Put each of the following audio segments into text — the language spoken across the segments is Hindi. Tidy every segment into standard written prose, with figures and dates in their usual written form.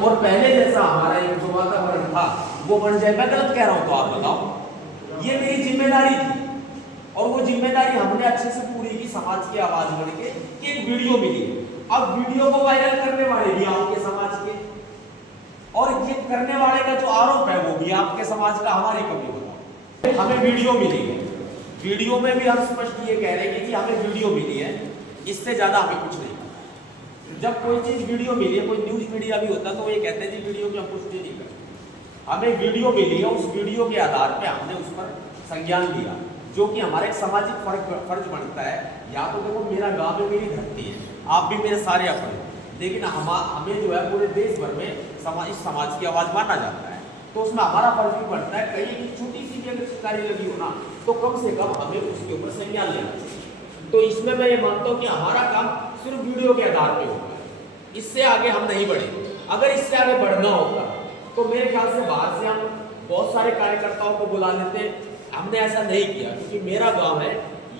और पहले जैसा हमारा एक जो वातावरण था वो बन जाए। मैं गलत कह रहा हूं तो आप बताओ। ये मेरी जिम्मेदारी थी और वो जिम्मेदारी हमने अच्छे से पूरी की, समाज की आवाज बन के कि एक वीडियो मिली। अब वीडियो को वायरल करने वाले भी आपके समाज के, और ये करने वाले का जो आरोप है वो भी आपके समाज का। हमारी कमी बताओ। हमें वीडियो मिली है, वीडियो में भी हम स्पष्ट ये कह रहे हैं कि हमें वीडियो मिली है, इससे ज्यादा हमें कुछ नहीं करना। जब कोई चीज वीडियो मिली है, कोई न्यूज मीडिया भी होता तो ये कहते हैं जी वीडियो की हम पुष्टि नहीं करते। हमें वीडियो मिली है, उस वीडियो के आधार पे हमने उस पर संज्ञान लिया, जो कि हमारा एक सामाजिक फर्ज बनता है। या तो देखो मेरा गांव में मेरी धरती है, आप भी मेरे सारे अपने, लेकिन हमें जो है पूरे देश भर में इस समाज की आवाज माना जाता है, तो उसमें हमारा फर्ज भी बनता है। कहीं छोटी सी भी अगर शिकारी लगी हो ना, तो कम से कम हमें उसके ऊपर संज्ञान लेना चाहिए। तो इसमें मैं ये मानता हूँ कि हमारा काम सिर्फ वीडियो के आधार पे होगा, इससे आगे हम नहीं बढ़े। अगर इससे आगे बढ़ना होता तो मेरे ख्याल से बाहर से हम बहुत सारे कार्यकर्ताओं को बुला लेते। हमने ऐसा नहीं किया, क्योंकि मेरा गांव है,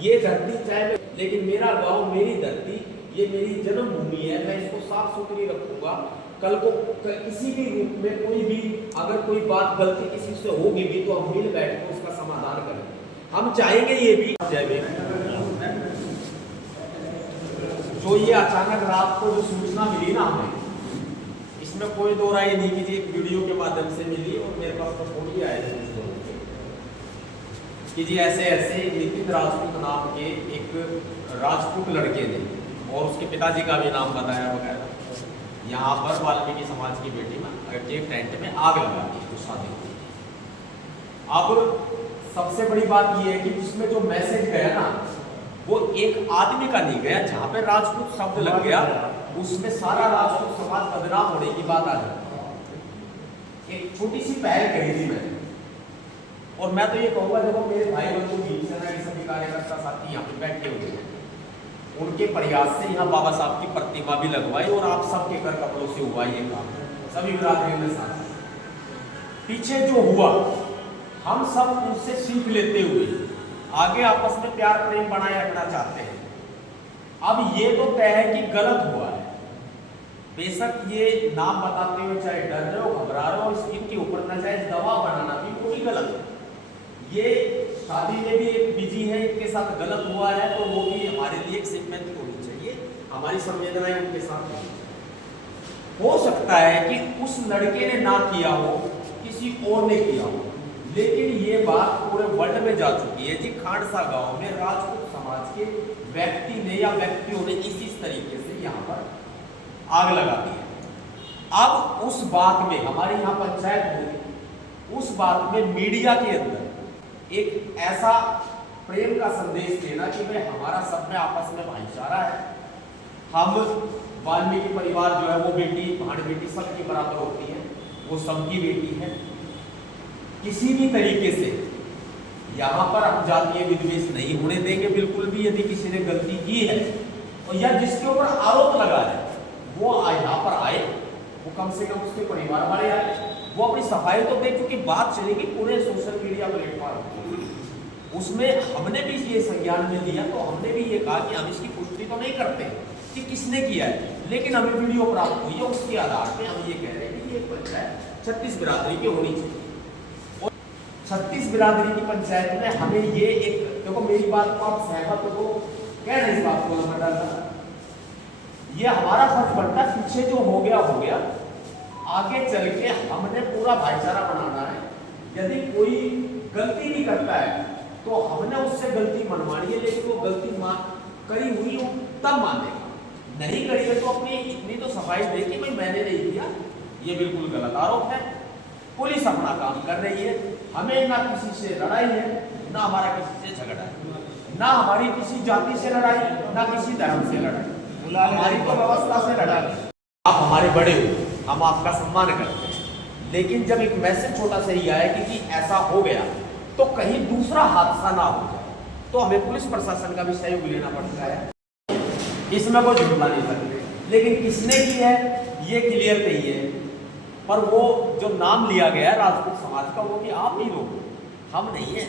ये धरती चाहे, लेकिन मेरा गांव, मेरी धरती, ये मेरी जन्मभूमि है। मैं इसको साफ सुथरी रखूंगा। कल को किसी भी रूप में कोई भी अगर कोई बात गलती किसी से होगी भी तो हम मिल बैठ कर उसका समाधान करेंगे। हम चाहेंगे ये भी जो ये अचानक रात को जो सूचना मिली ना हमें, इसमें कोई दो राय नहीं कि जी एक वीडियो के माध्यम से मिली और मेरे पास तो फोन ही आया कि जी ऐसे ऐसे नितिन राजपूत नाम के एक राजपूत लड़के ने, और उसके पिताजी का भी नाम बताया वगैरह, यहाँ पर वाल्मीकि समाज की बेटी में एक टेंट में आग लगा दी तो शादी। अब सबसे बड़ी बात यह है कि उसमें जो मैसेज गया ना, वो एक आदमी का नहीं गया। जहां पे राजपूत शब्द लग गया, उसमें सारा राजपूत समाज बदनाम होने की बात आ जाती। एक छोटी सी पहल करी थी मैंने, और मैं तो ये कहूंगा, देखो मेरे भाई बंधु भीमसेना के सभी कार्यकर्ता साथी यहाँ पे बैठे हुए हैं, उनके प्रयास से यहाँ बाबा साहब की प्रतिमा भी लगवाई, और आप सबके कर कपड़ों से हुआ ये काम, सभी बिरादरियों के साथ। पीछे जो हुआ, हम सब उनसे सीख लेते हुए आगे आपस में प्यार प्रेम बनाए रखना चाहते हैं। अब ये तो तय है कि गलत हुआ है, बेशक ये नाम बताते हुए चाहे डर रहे हो, घबरा रहे हो, इनके ऊपर नाजायज दबाव बनाना भी वो भी गलत है। ये शादी में भी एक बिजी है, इनके साथ गलत हुआ है, तो वो भी हमारे लिए एक सिम्पैथी होनी चाहिए, हमारी संवेदनाएं उनके साथ होनी। हो सकता है कि उस लड़के ने ना किया हो, किसी और ने किया हो, लेकिन ये बात पूरे वर्ल्ड में जा चुकी है जी। खांडसा गांव में राजपूत समाज के व्यक्ति ने या व्यक्तियों ने इसी तरीके से यहाँ पर आग लगा दी है। अब उस बात में हमारी यहाँ पंचायत हुई, उस बात में मीडिया के अंदर एक ऐसा प्रेम का संदेश देना कि भाई हमारा सब में आपस में भाईचारा है, हम वाल्मीकि परिवार जो है वो बेटी भाड़ बेटी सबकी बराबर होती है, वो सबकी बेटी है। किसी भी तरीके से यहाँ पर हम जातीय विद्वेष नहीं होने देंगे बिल्कुल भी। यदि किसी ने गलती की है और या जिसके ऊपर आरोप लगा है वो यहाँ पर आए, वो कम से कम उसके परिवार वाले आए, वो अपनी सफाई तो दे, क्योंकि बात चलेगी पूरे सोशल मीडिया प्लेटफॉर्म। उसमें हमने भी ये संज्ञान में लिया, तो हमने भी ये कहा कि हम इसकी पुष्टि तो नहीं करते कि किसने किया है, लेकिन हमें वीडियो प्राप्त हुई है, उसके आधार पर हम ये कह रहे हैं कि ये पंचायत 36 बिरादरी की होनी चाहिए। 36 बिरादरी की पंचायत में हमें ये एक, देखो मेरी बात को आप सहमत हो, कह रहे इस बात को नंबर डालना, ये हमारा फर्ज बनता है। पीछे जो हो गया, आगे चल के हमने पूरा भाईचारा बनाना है। यदि कोई गलती भी करता है तो हमने उससे गलती मनवानी है, लेकिन वो गलती करी हुई हो तब मानेगा, नहीं करी है तो अपनी इतनी तो सफाई दे कि भाई मैंने नहीं किया, ये बिल्कुल गलत आरोप है। पुलिस अपना काम कर रही है, हमें ना किसी से लड़ाई है, ना हमारा किसी से झगड़ा है, ना हमारी किसी जाति से लड़ाई, ना किसी धर्म से लड़ाई, हमारी तो व्यवस्था से लड़ाई। आप हमारे बड़े हो, हम आपका सम्मान करते हैं, लेकिन जब एक मैसेज छोटा सा ही आया कि ऐसा हो गया तो कहीं दूसरा हादसा ना हो जाए, तो हमें पुलिस प्रशासन का भी सहयोग लेना पड़ता है। इसमें कोई झूठा नहीं सकते, लेकिन किसने की है ये क्लियर नहीं है। पर वो जो नाम लिया गया राजपूत समाज का, वो भी आप ही लोग, हम नहीं है।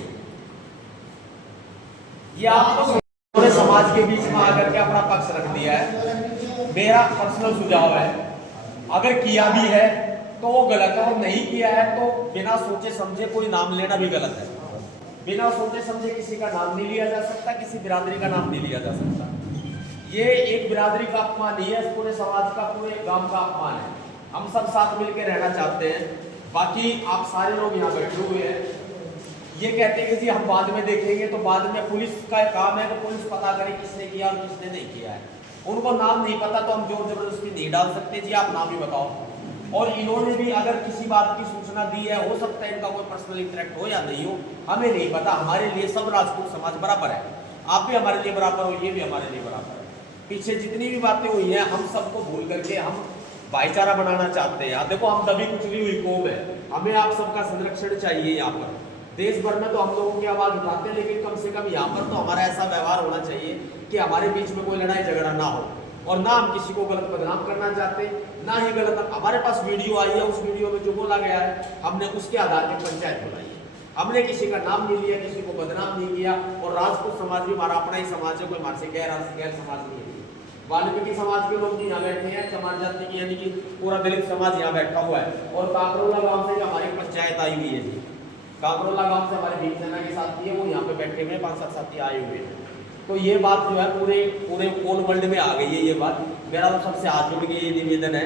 ये आपको पूरे समाज के बीच में आकर के अपना पक्ष रख दिया है। मेरा पर्सनल सुझाव है, अगर किया भी है तो वो गलत है, और नहीं किया है तो बिना सोचे समझे कोई नाम लेना भी गलत है। बिना सोचे समझे किसी का नाम नहीं लिया जा सकता, किसी बिरादरी का नाम नहीं लिया जा सकता। ये एक बिरादरी का अपमान नहीं है, पूरे समाज का, पूरे गांव का अपमान है। हम सब साथ मिलकर रहना चाहते हैं। बाकी आप सारे लोग यहाँ बैठे हुए हैं, ये कहते हैं कि जी हम बाद में देखेंगे, तो बाद में पुलिस का काम है कि पुलिस पता करे किसने किया और किसने नहीं किया है। उनको नाम नहीं पता तो हम जोर जबरदस्ती नहीं डाल सकते, जी आप नाम ही बताओ। और इन्होंने भी अगर किसी बात की सूचना दी है, हो सकता है इनका कोई पर्सनल इंटरेक्ट हो या नहीं हो, हमें नहीं पता। हमारे लिए सब राजपूत समाज बराबर है, आप भी हमारे लिए बराबर हो, ये भी हमारे लिए बराबर है। पीछे जितनी भी बातें हुई हैं हम सबको भूल करके हम भाईचारा बनाना चाहते हैं। देखो हम दबी कुचली हुई कौम है, हमें आप सबका संरक्षण चाहिए। यहाँ पर देश भर में तो हम लोगों की आवाज उठाते हैं, लेकिन कम से कम यहाँ पर तो हमारा ऐसा व्यवहार होना चाहिए कि हमारे बीच में कोई लड़ाई झगड़ा ना हो, और ना हम किसी को गलत बदनाम करना चाहते, ना ही गलत। हमारे पास वीडियो आई है, उस वीडियो में जो बोला गया है हमने उसके आधार पर पंचायत बुलाई है। हमने किसी का नाम नहीं लिया, किसी को बदनाम नहीं किया। और राजपूत समाज भी हमारा अपना ही समाज है, कोई हमारे से गैर समाज नहीं है। वाल्मीकि समाज के लोग भी यहाँ बैठे हैं, चमार जाति की, यानी कि पूरा दलित समाज यहाँ बैठा हुआ है। और काकरोला गांव से हमारी पंचायत आई हुई है जी, काकरोला गांव से हमारे भीमसेना के साथी है, वो यहाँ पे बैठे हुए 5-7 साथी आए हुए हैं। तो ये बात जो है पूरे ऑल वर्ल्ड में आ गई है ये बात। मेरा तो सबसे हाथ जोड़ के ये निवेदन है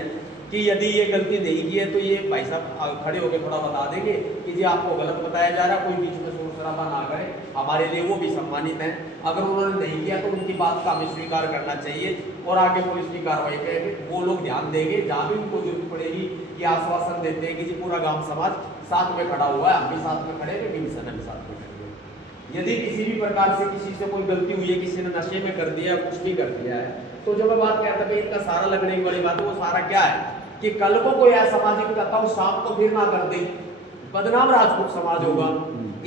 कि यदि ये गलती नहीं की है तो ये भाई साहब खड़े होकर थोड़ा बता देंगे कि जी आपको गलत बताया जा रहा है, कोई बीच में शोर शराबा ना करे, हमारे लिए वो भी सम्मानित है। अगर उन्होंने नहीं किया तो उनकी बात का हमें स्वीकार करना चाहिए, और आगे पुलिस की कार्रवाई करेंगे। वो लोग ध्यान देंगे, जहाँ भी उनको जरूरत पड़ेगी ये आश्वासन देते हैं कि जी पूरा गाँव समाज साथ में खड़ा हुआ है, हम भी साथ में खड़े हैं, भीमसेना भी साथ में खड़े हैं। यदि किसी भी प्रकार से किसी से कोई गलती हुई है, किसी ने नशे में कर दिया, कुछ भी कर दिया है, तो जो मैं बात कहता है इनका सारा लगने की बड़ी बात है, वो सारा क्या है कि कल को कोई असामाजिक तत्व उस शाम को फिर ना कर दे, बदनाम राजपूत समाज होगा।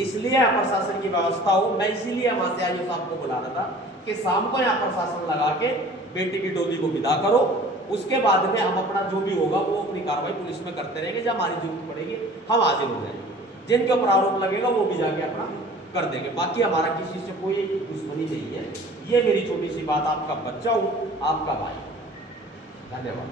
इसलिए प्रशासन की व्यवस्था हो। मैं इसीलिए वहां से आईओ साहब को बुला रहा था कि शाम को यहाँ प्रशासन लगा के बेटी की डोली को विदा करो, उसके बाद में हम अपना जो भी होगा वो अपनी कार्रवाई पुलिस में करते रहेंगे। जब हमारी जरूरत पड़ेगी हम हाजिर हो जाएंगे, जिनके ऊपर आरोप लगेगा वो भी जाके अपना कर देंगे। बाकी हमारा किसी से कोई दुश्मनी नहीं है। ये मेरी छोटी सी बात, आपका बच्चा हूँ, आपका भाई। धन्यवाद।